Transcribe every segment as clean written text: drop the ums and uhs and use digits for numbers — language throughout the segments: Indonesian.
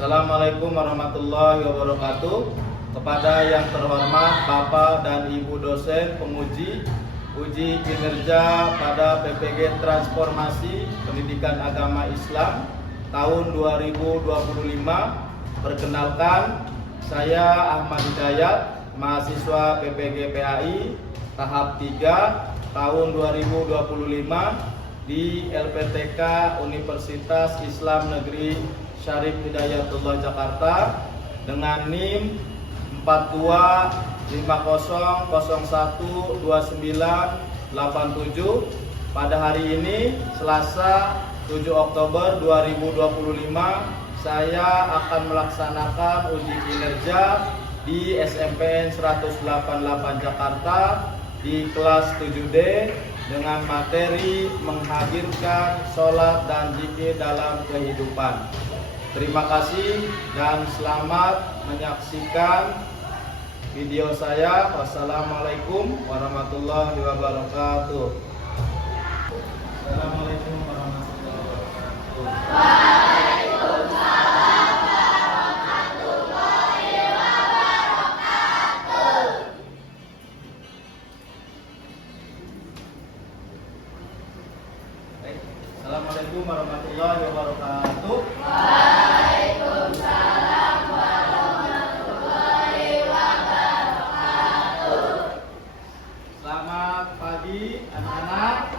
Assalamualaikum warahmatullahi wabarakatuh. Kepada yang terhormat Bapak dan Ibu dosen penguji uji kinerja pada PPG Transformasi Pendidikan Agama Islam tahun 2025. Perkenalkan, saya Ahmad Hidayat, mahasiswa PPG PAI tahap 3 tahun 2025 di LPTK Universitas Islam Negeri Syarif Hidayatullah Jakarta dengan NIM 4250012987. Pada hari ini Selasa 7 Oktober 2025 saya akan melaksanakan uji kinerja di SMPN 188 Jakarta di kelas 7D dengan materi menghadirkan sholat dan zikir dalam kehidupan. Terima kasih dan selamat menyaksikan video saya. Wassalamualaikum warahmatullahi wabarakatuh. Assalamualaikum warahmatullahi wabarakatuh. Waalaikumsalam warahmatullahi wabarakatuh. Baik. Assalamualaikum warahmatullahi wabarakatuh. Anak-anak,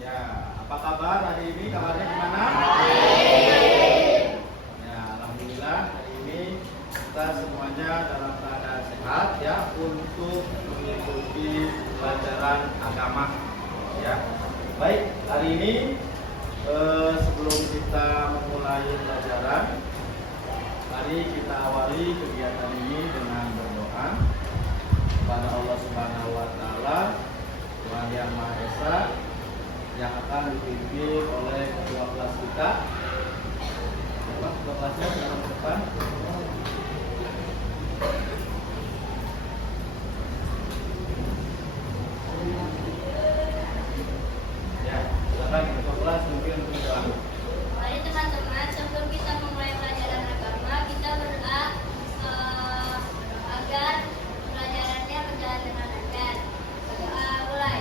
ya, apa kabar hari ini? Kabarnya gimana? Ya, alhamdulillah hari ini kita semuanya dalam keadaan sehat ya untuk mengikuti pelajaran agama. Ya, baik, hari ini sebelum kita memulai pelajaran, mari kita awali kegiatan ini dengan berdoa kepada Allah Subhanahu wa taala, Tuhan Yang Maha Esa, yang akan dipimpin oleh ketua kelas kita. Siapa ketua kelasnya? Silakan ke depan. Ya, silakan ketua kelas mungkin untuk berdoa. Mari teman-teman, sebelum kita memulai pelajaran agama, kita berdoa agar pelajarannya berjalan dengan lancar. Berdoa mulai.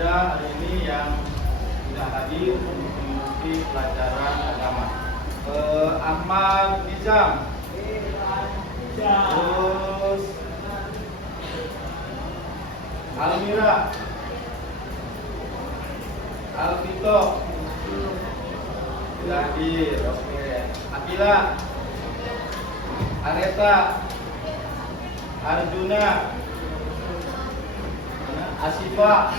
Hari ini yang sudah hadir untuk mengikuti pelajaran agama. Ahmad Nizam, terus Almira, Alvito, sudah hadir. Oke. Akila, Areta, Arjuna, Asifa.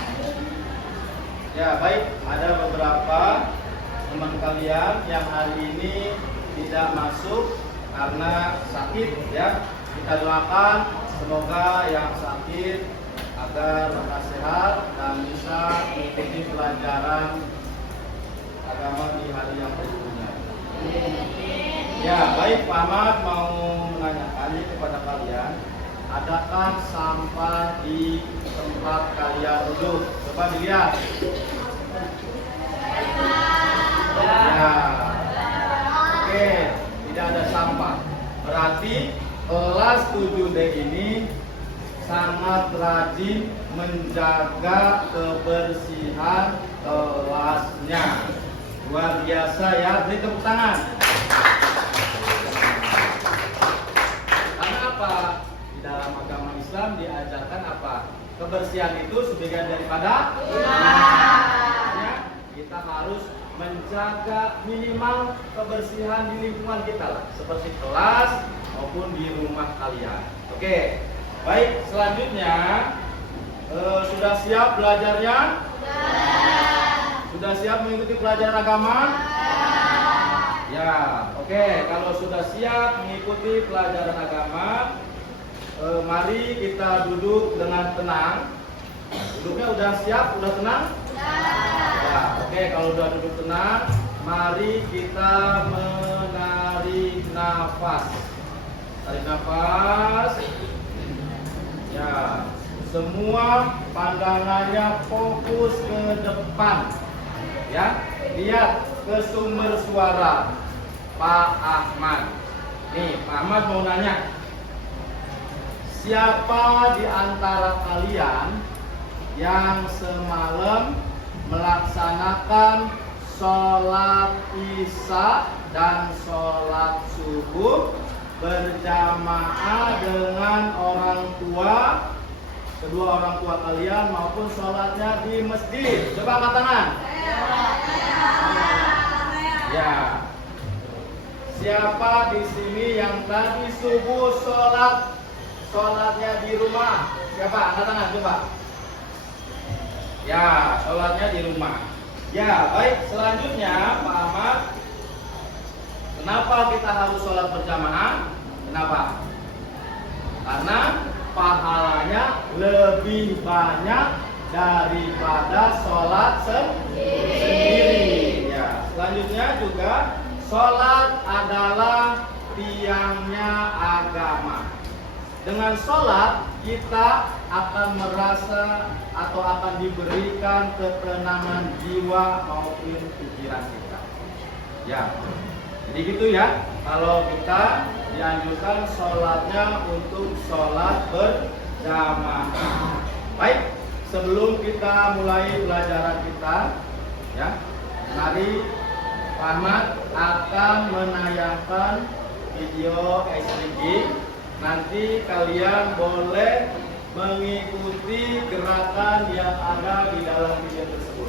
Ya, baik, ada beberapa teman kalian yang hari ini tidak masuk karena sakit ya. Kita doakan semoga yang sakit agar lekas sehat dan bisa mengikuti pelajaran agama di hari yang berikutnya. Ya, baik, Pak Ahmad mau menanyakan kepada kalian, adakah sampah di tempat kalian duduk? Coba dilihat. Ya. Oke, tidak ada sampah. Berarti kelas 7D ini sangat rajin menjaga kebersihan kelasnya. Luar biasa ya, beri tepuk tangan. Karena apa? Di dalam agama Islam diajarkan apa? Kebersihan itu sebagian daripada iman. Ya, kita harus menjaga minimal kebersihan di lingkungan kita lah, seperti kelas maupun di rumah kalian. Oke, baik, selanjutnya sudah siap belajarnya? Sudah siap mengikuti pelajaran agama? Ya, oke. Kalau sudah siap mengikuti pelajaran agama, mari kita duduk dengan tenang. Duduknya udah siap, udah tenang? Ya, oke. Kalau udah duduk tenang, mari kita menarik nafas. Tarik nafas. Ya, semua pandangannya fokus ke depan. Ya, lihat ke sumber suara Pak Ahmad. Nih, Pak Ahmad mau nanya, siapa di antara kalian yang semalam melaksanakan sholat isya dan sholat subuh berjamaah dengan orang tua, kedua orang tua kalian, maupun sholatnya di masjid? Coba angkat tangan. Ya. Siapa di sini yang tadi subuh sholatnya di rumah? Siapa? Angkat tangan coba. Ya, sholatnya di rumah. Ya, baik. Selanjutnya, Pak Ahmad, kenapa kita harus sholat berjamaah? Kenapa? Karena pahalanya lebih banyak daripada sholat sendiri. Ya, selanjutnya juga sholat adalah tiangnya agama. Dengan sholat kita akan merasa atau akan diberikan ketenangan jiwa maupun pikiran kita. Ya, jadi gitu ya. Kalau kita dianjurkan sholatnya untuk sholat berjamaah. Baik, sebelum kita mulai pelajaran kita, ya, mari Pak Ahmad akan menayangkan video SDG. Nanti kalian boleh mengikuti gerakan yang ada di dalam video tersebut.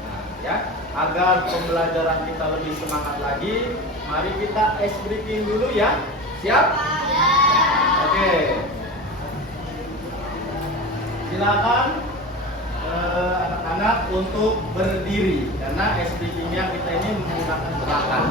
Nah, ya, agar pembelajaran kita lebih semangat lagi, mari kita ice breaking dulu ya. Siap? Oke. Silakan anak-anak untuk berdiri karena SDG-nya kita ini menggunakan gerakan.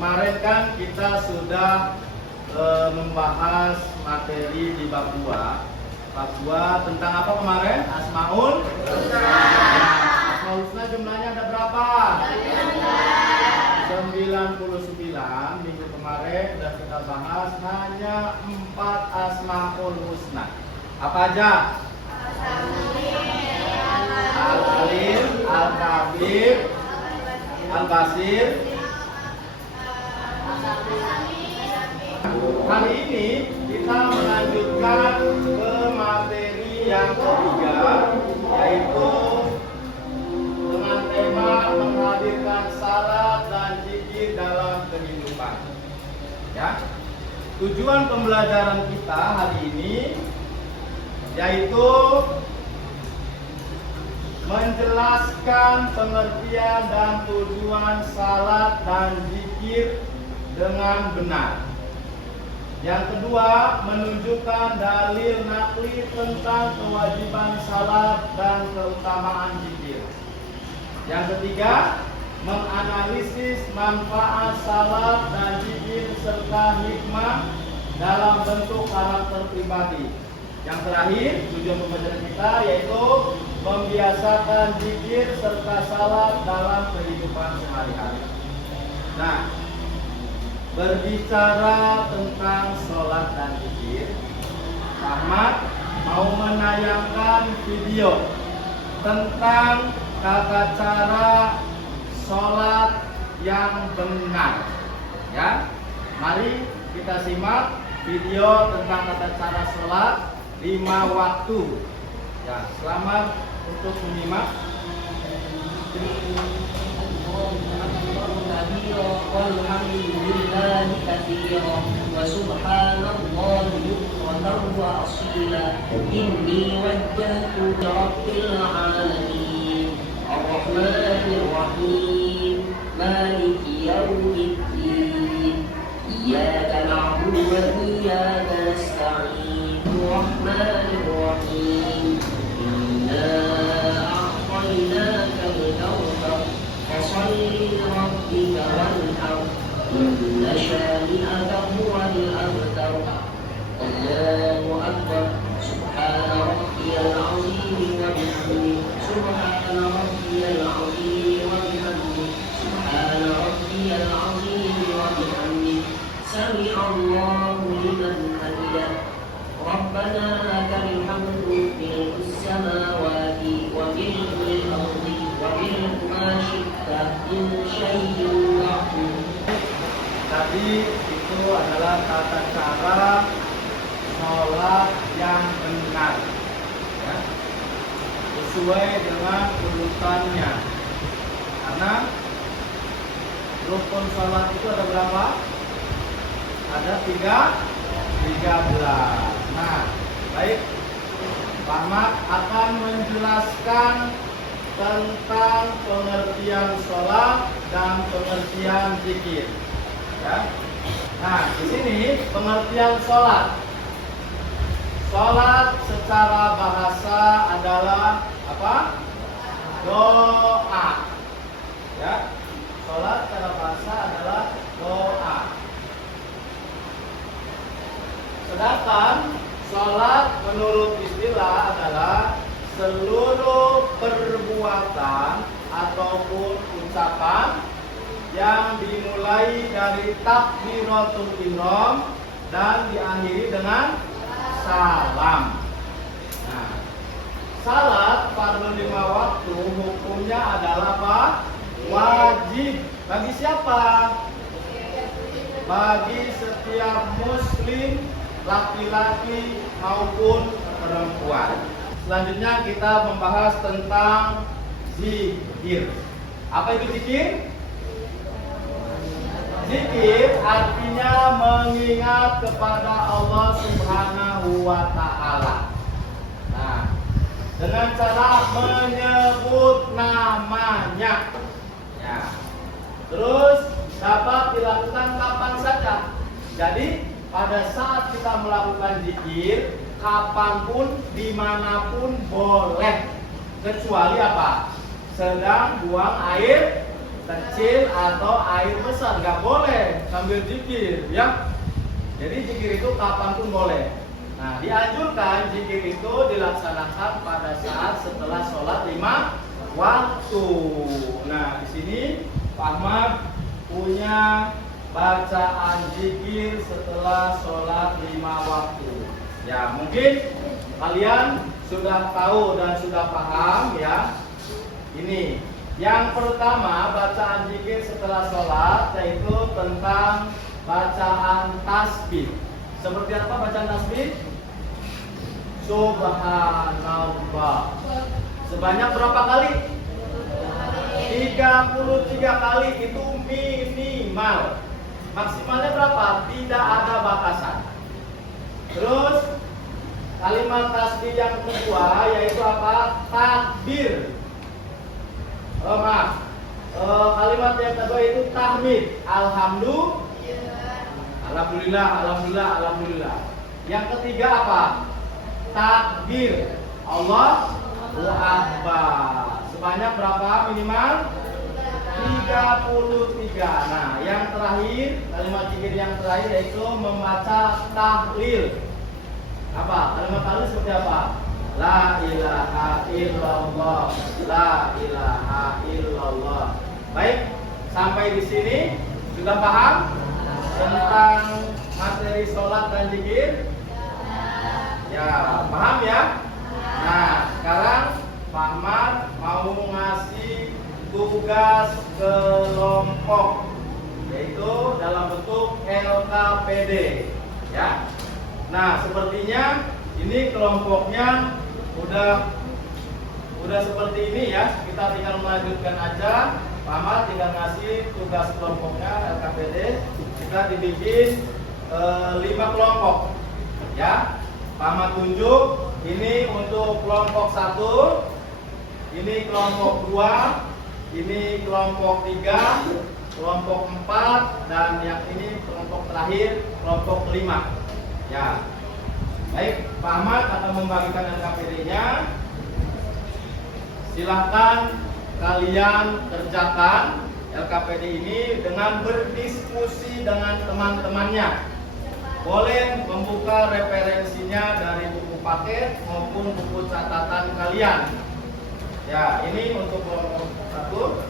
Kemarin kan kita sudah membahas materi di bab 2. Bab 2 tentang apa kemarin? Asmaul Husna. Asmaul Husna jumlahnya ada berapa? 99. Minggu kemarin sudah kita bahas hanya 4 Asmaul Husna. Apa aja? Al-Alim, Al-Kabir, Al-Basir. Hari ini kita melanjutkan ke materi yang ketiga, yaitu dengan tema menghadirkan salat dan zikir dalam kehidupan. Ya, tujuan pembelajaran kita hari ini yaitu menjelaskan pengertian dan tujuan salat dan zikir dengan benar. Yang kedua, menunjukkan dalil nakli tentang kewajiban salat dan keutamaan zikir. Yang ketiga, menganalisis manfaat salat dan zikir serta hikmah dalam bentuk karakter pribadi. Yang terakhir, tujuan pembelajaran kita yaitu membiasakan zikir serta salat dalam kehidupan sehari-hari. Nah, berbicara tentang sholat dan zikir, Ahmad mau menayangkan video tentang tata cara sholat yang benar. Ya, mari kita simak video tentang tata cara sholat 5 waktu. Ya, selamat untuk menyimak. Walhamdulillahi katsiran wa subhanallah bukratan wa asila. Inni wajjahtu rabbil alamin ar-rahmanir rahim maliki yaumiddin iyyaka na'budu wa iyyaka nasta'in ar-rahmanir rahim inna a'tainaka al-kawthar fasalli lirabbika wanhar inna shani'aka huwal abtar. Allahu akbar. Subhana rabbiyal azim wa bihamdihi. Subhana rabbiyal azim wa bihamdihi. Subhana rabbiyal azim wa bihamdihi. Sami'allahu liman hamidah. Rabbana lakal hamdu mil'us samawati wa mil'ul ardi wa mil'u ma syi'ta min syai'in ba'du. Tadi itu adalah tata cara sholat yang benar, ya, sesuai dengan urutannya. Karena rukun sholat itu ada berapa? Ada 13. Nah, baik, Pak Ahmad akan menjelaskan tentang pengertian sholat dan pengertian zikir. Ya. Nah, di sini pengertian sholat. Sholat secara bahasa adalah apa? Doa. Ya. Sholat secara bahasa adalah doa. Sedangkan sholat menurut istilah adalah seluruh perbuatan ataupun ucapan yang dimulai dari takbiratul ihram dan diakhiri dengan salam. Nah, salat fardhu 5 waktu hukumnya adalah apa? Wajib. Bagi siapa? Bagi setiap muslim, laki-laki maupun perempuan. Selanjutnya kita membahas tentang zikir. Apa itu zikir? Zikir artinya mengingat kepada Allah Subhanahu wa Ta'ala. Nah, dengan cara menyebut namanya. Ya. Terus dapat dilakukan kapan saja. Jadi pada saat kita melakukan zikir, kapanpun, dimanapun boleh, kecuali apa? Sedang buang air kecil atau air besar, nggak boleh sambil zikir, ya. Jadi zikir itu kapanpun boleh. Nah, dianjurkan zikir itu dilaksanakan pada saat setelah sholat 5 waktu. Nah, di sini Pak Ahmad punya bacaan zikir setelah sholat 5 waktu. Ya, mungkin kalian sudah tahu dan sudah paham, ya. Ini yang pertama, bacaan zikir setelah sholat, yaitu tentang bacaan tasbih. Seperti apa bacaan tasbih? Subhanallah. Sebanyak berapa kali? 33 kali, itu minimal. Maksimalnya berapa? Tidak ada batasan. Terus kalimat tasbih yang kedua yaitu apa? Takbir. Kalimat yang kedua itu tahmid. Alhamdulillah, alhamdulillah, alhamdulillah. Yang ketiga apa? Takbir. Allahu Akbar. Sebanyak berapa minimal? 33. Nah, yang terakhir, kalimat zikir yang terakhir yaitu membaca tahlil. Apa? Kalimat tahlil seperti apa? La ilaha illallah, la ilaha illallah. Baik, sampai di sini sudah paham tentang materi sholat dan zikir? Ya, paham ya? Nah, sekarang Pak Ahmad mau ngasih tugas kelompok, yaitu dalam bentuk LKPD, ya. Nah, sepertinya ini kelompoknya udah seperti ini ya. Kita tinggal melanjutkan aja. Pak Ahmad tinggal ngasih tugas kelompoknya LKPD. Kita dibikin 5 kelompok, ya. Pak Ahmad tunjuk. Ini untuk kelompok 1, ini kelompok 2, ini kelompok 3, kelompok 4, dan yang ini kelompok terakhir, kelompok 5. Ya. Baik, Pak Ahmad akan membagikan LKPD-nya. Silahkan kalian kerjakan LKPD ini dengan berdiskusi dengan teman-temannya. Boleh membuka referensinya dari buku paket maupun buku catatan kalian. Ya, ini untuk kelompok 1.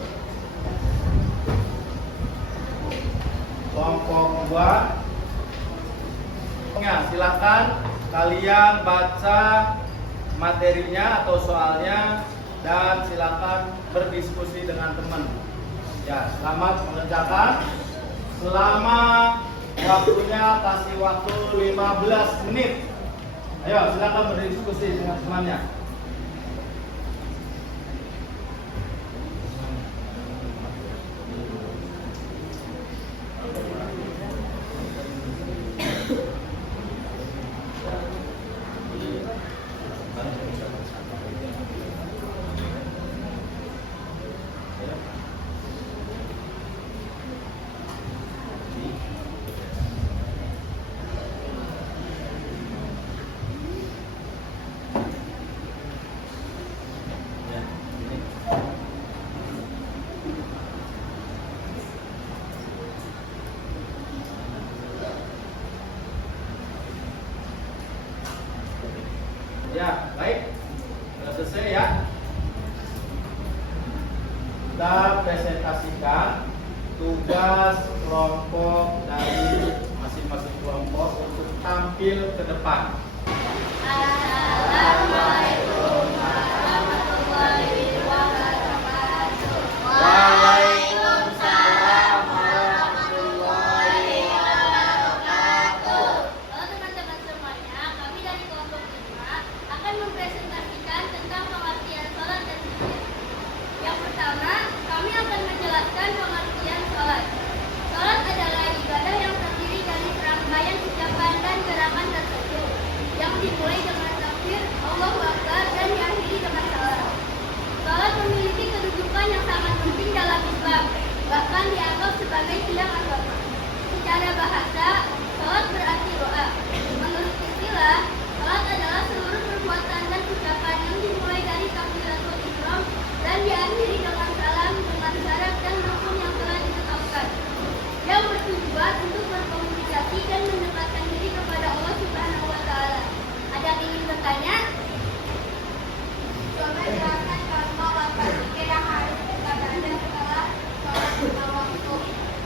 Kelompok 2. Ya, silakan kalian baca materinya atau soalnya dan silakan berdiskusi dengan teman. Ya, selamat mengerjakan. Selama waktunya kasih waktu 15 menit. Ayo, silakan berdiskusi dengan temannya. Ya, baik. Sudah selesai ya. Kita presentasikan tugas kelompok dari masing-masing kelompok untuk tampil ke depan. Assalamualaikum warahmatullahi wabarakatuh. Waalaikumsalam warahmatullahi wabarakatuh. Halo teman-teman semuanya, kami dari kelompok 5 akan mempresentasikan tentang pengertian sholat dan zikir. Yang pertama, kami akan menjelaskan pengertian sholat. Sholat adalah ibadah yang terdiri dari serangkaian ucapan dan gerakan tertentu yang dimulai dengan takbir, Allahu Akbar, dan diakhiri dengan salam. Sholat memiliki kedudukan yang sangat penting dalam Islam, bahkan dianggap sebagai tiang agama. Secara bahasa, sholat berarti doa. Menurut istilah, sholat adalah seluruh perbuatan dan ucapan yang dimulai dari takbiratul ihram dan diakhiri dengan salam dengan syarat dan rukun yang telah ditetapkan, yang bertujuan untuk berkomunikasi dan mendekatkan diri kepada Allah Subhanahu wa Ta'ala. Ada yang ingin bertanya? Coba jelaskan contoh lafaz zikir yang harus kita baca setelah sholat lima waktu.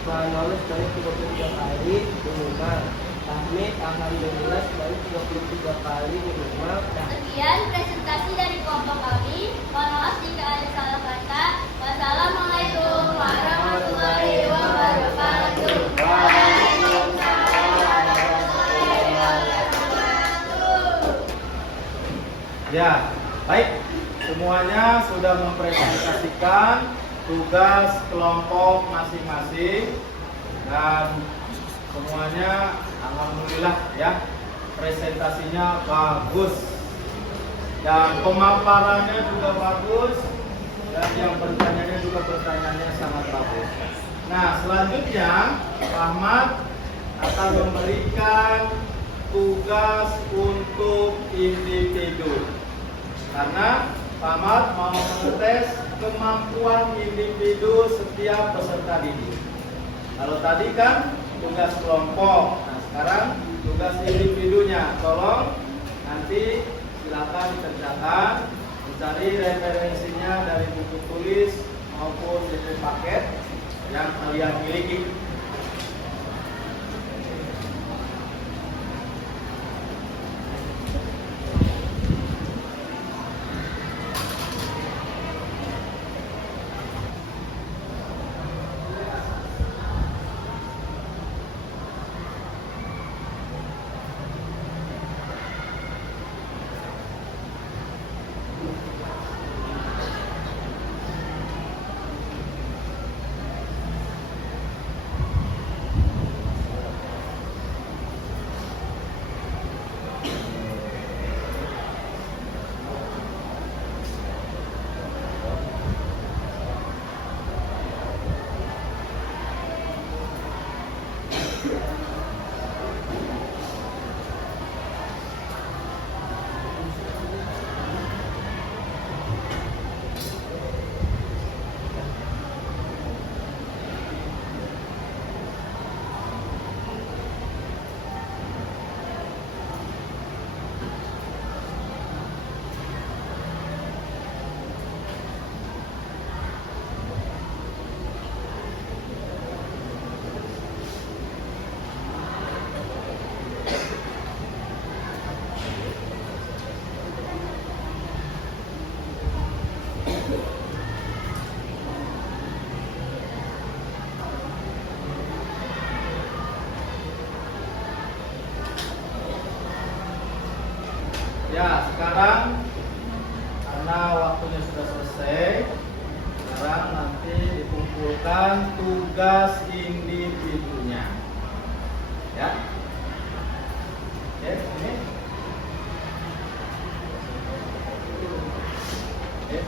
Menulis sebanyak 33 kali minimal. Tahmid alhamdulillah sebanyak 23 kali minimal. Sekian presentasi dari kelompok kami. Mohon maaf jika ada salah kata. Wassalamualaikum warahmatullahi wabarakatuh. Waalaikumsalam warahmatullahi wabarakatuh. Ya, baik. Semuanya sudah mempresentasikan tugas kelompok masing-masing dan semuanya alhamdulillah ya, presentasinya bagus dan pemaparannya juga bagus dan yang bertanya juga pertanyaannya sangat bagus. Nah, selanjutnya Pak Ahmad akan memberikan tugas untuk individu karena Pak Ahmad mau mengetes kemampuan individu setiap peserta didik. Kalau tadi kan tugas kelompok, nah sekarang tugas individunya. Tolong nanti silakan dikerjakan, mencari referensinya dari buku tulis maupun dari paket yang kalian miliki. Ya, sekarang karena waktunya sudah selesai, sekarang nanti dikumpulkan tugas individunya. Ya. Oke, ini. Oke.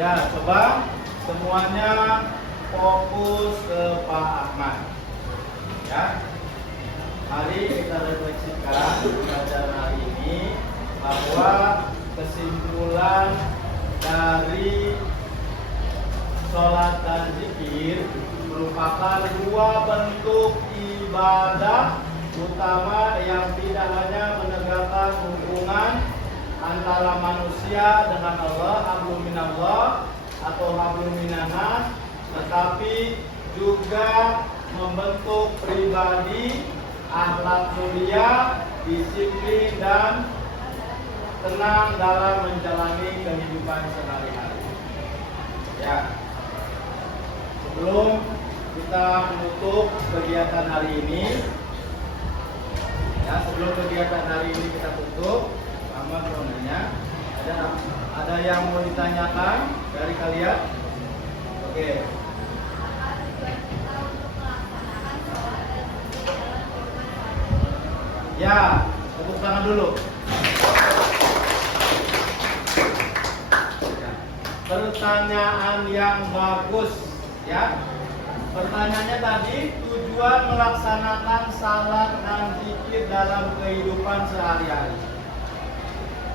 Ya, coba semuanya fokus ke Pak Ahmad. Ya, mari kita refleksikan pelajaran hari ini bahwa kesimpulan dari sholat dan zikir merupakan dua bentuk ibadah utama yang tidak hanya menegakkan hubungan antara manusia dengan Allah, hablum minallah atau hablum minannas, tetapi juga membentuk pribadi, akhlak mulia, disiplin dan tenang dalam menjalani kehidupan sehari-hari. Ya. Sebelum kita menutup kegiatan hari ini, ya, sebelum kegiatan hari ini kita tutup, Ahmad mau nanya, ada yang mau ditanyakan dari kalian? Oke. Ya, tepuk tangan dulu. Ya. Pertanyaan yang bagus, ya. Pertanyaannya tadi, tujuan melaksanakan salat dan zikir dalam kehidupan sehari-hari.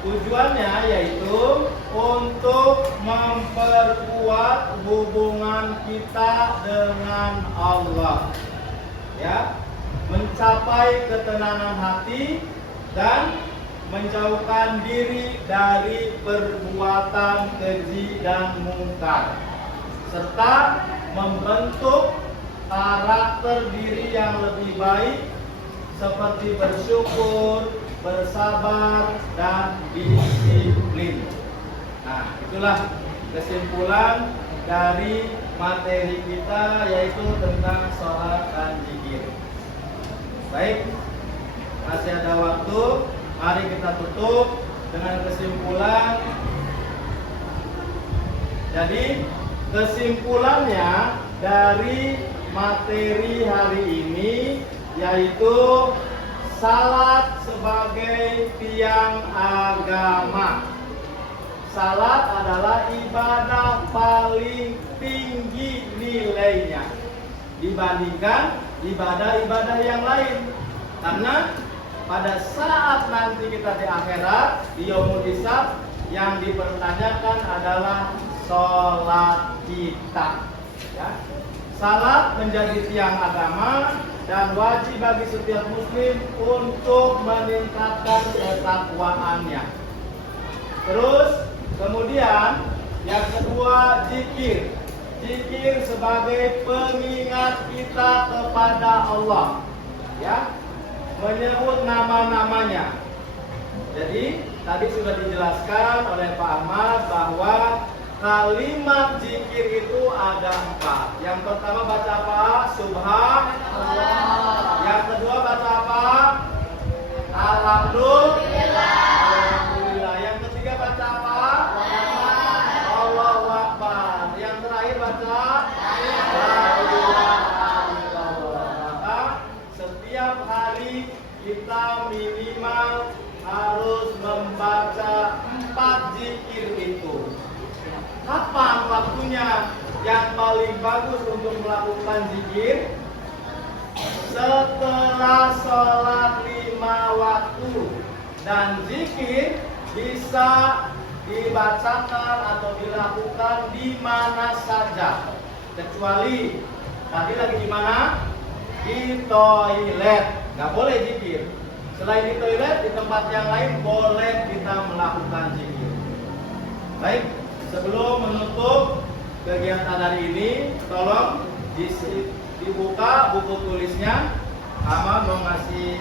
Tujuannya yaitu untuk memperkuat hubungan kita dengan Allah, ya, mencapai ketenangan hati dan menjauhkan diri dari perbuatan keji dan mungkar, serta membentuk karakter diri yang lebih baik seperti bersyukur, bersabar, dan disiplin. Nah, itulah kesimpulan dari materi kita, yaitu tentang sholat dan zikir. Baik, masih ada waktu, mari kita tutup dengan kesimpulan. Jadi kesimpulannya dari materi hari ini, yaitu salat sebagai tiang agama. Salat adalah ibadah paling tinggi nilainya dibandingkan ibadah-ibadah yang lain. Karena pada saat nanti kita di akhirat, di yaumul hisab, yang dipertanyakan adalah sholat kita. Ya. Salat menjadi tiang agama dan wajib bagi setiap muslim untuk meningkatkan ketakwaannya. Terus kemudian yang kedua, zikir. Zikir sebagai pengingat kita kepada Allah. Ya. Menyebut nama-namanya. Jadi tadi sudah dijelaskan oleh Pak Ahmad bahwa kalimat zikir itu ada 4. Yang pertama baca apa? Subhanallah. Yang kedua baca apa? Alhamdulillah. Alhamdulillah. Yang ketiga baca apa? Allahu Akbar. Yang terakhir baca La ilaha illallah. Maka setiap hari kita minimal harus membaca 4 zikir itu. Kapan waktunya yang paling bagus untuk melakukan zikir? Setelah sholat 5 waktu. Dan zikir bisa dibacakan atau dilakukan di mana saja, kecuali tadi lagi di mana? Di toilet, nggak boleh zikir. Selain di toilet, di tempat yang lain boleh kita melakukan zikir. Baik. Sebelum menutup kegiatan hari ini, tolong dibuka buku tulisnya. Ama mau ngasih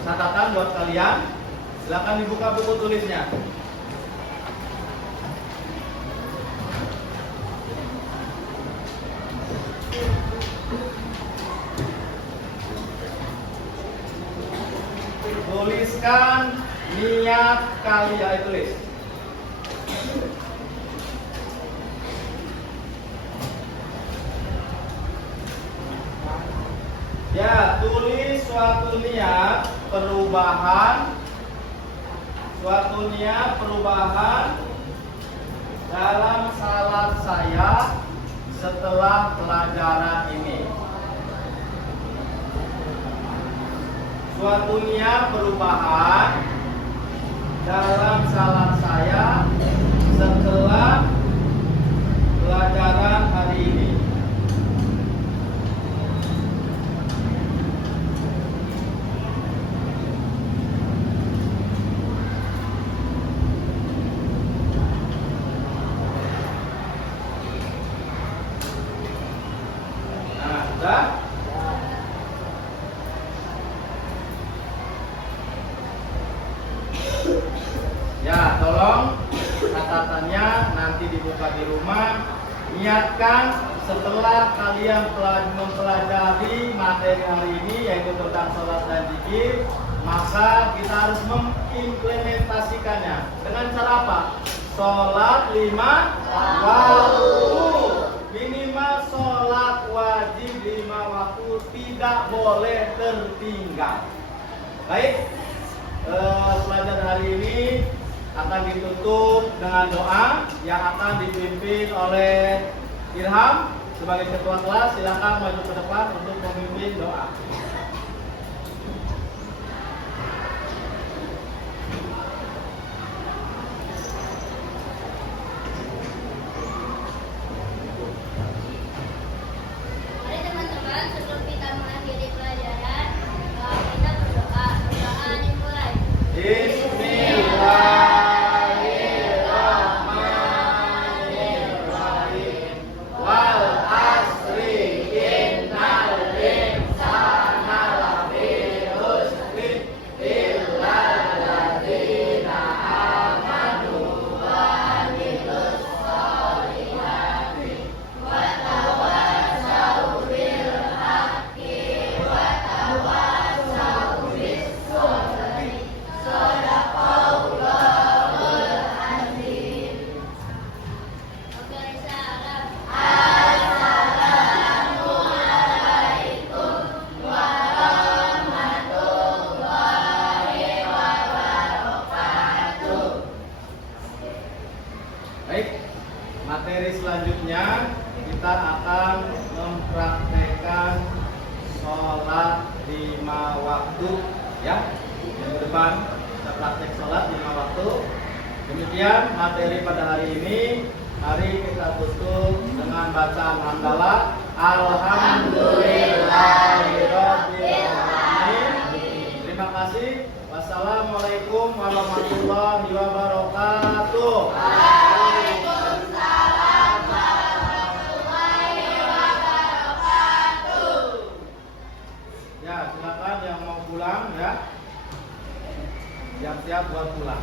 catatan buat kalian. Silakan dibuka buku tulisnya. Tuliskan niat kalian, tulis. Ya, tulis suatu niat perubahan dalam salat saya setelah pelajaran ini. Suatu niat perubahan dalam salat saya setelah pelajaran hari ini. Ya, tolong catatannya nanti dibuka di rumah. Niatkan setelah kalian mempelajari materi hari ini, yaitu tentang sholat dan zikir, maka kita harus mengimplementasikannya. Dengan cara apa? Sholat 5 waktu. Minimal sholat wajib 5 waktu, tidak boleh tertinggal. Baik, pelajaran hari ini akan ditutup dengan doa yang akan dipimpin oleh Ilham sebagai ketua kelas. Silakan maju ke depan untuk memimpin doa. Mari teman-teman, sebelum kita mengakhiri pelajaran, kita berdoa. Doa dimulai. Bismillahirrahmanirrahim. Wal asri innal insana materi selanjutnya kita akan mempraktekkan sholat 5 waktu ya. Minggu depan kita praktek sholat 5 waktu. Demikian materi pada hari ini. Mari kita tutup dengan bacaan hamdalah. Alhamdulillahirobbilalamin. Terima kasih. Wassalamualaikum warahmatullahi wabarakatuh. Waalaikumsalam warahmatullahi wabarakatuh. Ya, silakan yang mau pulang ya. Siap-siap buat pulang.